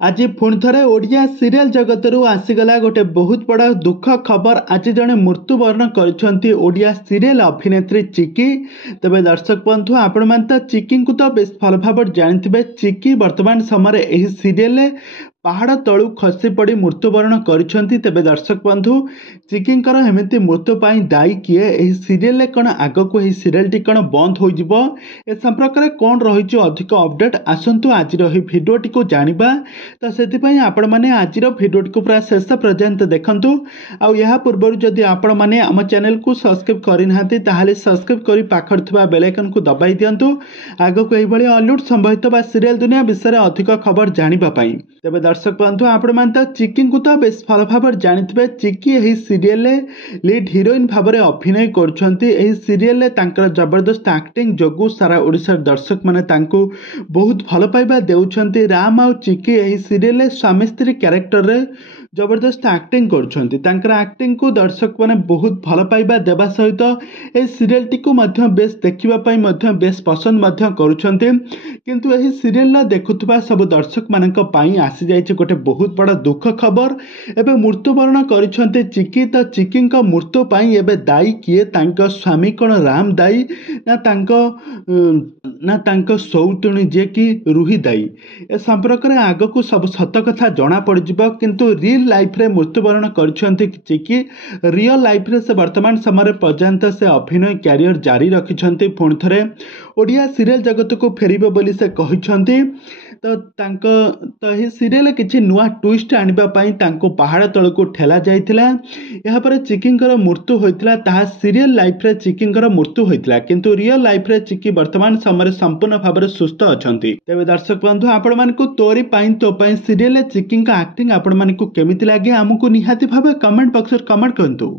आज पुणी थे ओडिया सीरियल जगत आसीगला गोटे बहुत बड़ा दुख खबर। आज जड़े मृत्युवरण कर ओडिया सीरियल अभिनेत्री चिकी। तेज दर्शक बंधु आपण मैंने तो चिकी को तो बेस भल भाव जानते। चिकी वर्तमान समय सीरियल पहाड़ तलू खसी पड़ मृत्युवरण कर। तेज दर्शक बंधु चिकीर एमती मृत्यु दायी किए यह सीरियल कौन आग को यह सीरियल टी कौन बंद हो संपर्क में कौन रही अधिक अपडेट आसतु आज भिडियोटी को जाना। तो से आपण मैंने आज भिडियोटी को पूरा शेष पर्यंत देखूँ। आया पूर्व जदि आपण मैंने आम चैनल को सब्सक्राइब करना सब्सक्राइब कर पाखर थी बेल आइकन को दबाई दिंतु आग को यह हॉलीवुड संबंधित बा सीरियल दुनिया विषय अधिक खबर जानापी। तेज दर्शक बंधु आपण मैंने तो चिकी को तो बेस भल भाव जानते। चिकी यही सीरियल लीड हिरोइन भाव में अभिनय कर सीरियल जबरदस्त एक्टिंग जो सारा ओडिशा दर्शक मैंने बहुत भल पाइबा देउछंती। राम आउ चिकी यही सीरियल स्वामी स्त्री क्यारेक्टर रे जबरदस्त एक्टिंग कर एक्टिंग को दर्शक मैंने बहुत भल पाइबा देवा सहित ए सीरियल टी को बेस देखा बेस पसंद करुछंती। किंतु यही सीरियल देखुवा सब दर्शक मान आसी जाइए गोटे बहुत बड़ा दुख खबर। एवं मृत्युवरण कर चिकी। तो चिकी मृत्यु एवं दायी किए स्वामी कौन राम दायी ना सौतुणी जे कि रूही दायी ए संपर्क में आग को सब सत कथा जना पड़। किंतु रियल लाइफ रे मृत्युवरण कर चिकी। रियल लाइफ रे से वर्तमान समय पर्यंत से अभिनय क्यारियर जारी रखिछंती। पुणी थे ओडिया सीरियल जगत को फेरबे बोली से कहिछंती। तो यह सीरियल किसी नुआ ट्विस्ट आने पहाड़ तल को ठेला जाइथिला। यहाँ पर चिकीर मृत्यु होता सीरियल लाइफ रे चिकीर मृत्यु होता। किंतु रियल लाइफ रे चिकी वर्तमान समय संपूर्ण भाव में सुस्थ अच्छा। तेज दर्शक बंधु आपण मानकु तोरी तो सीरियल चिकी एक्टिंग आपण मानकु केमिति लागे आमको निहाती भाव कमेंट बॉक्स कमेंट करंतु।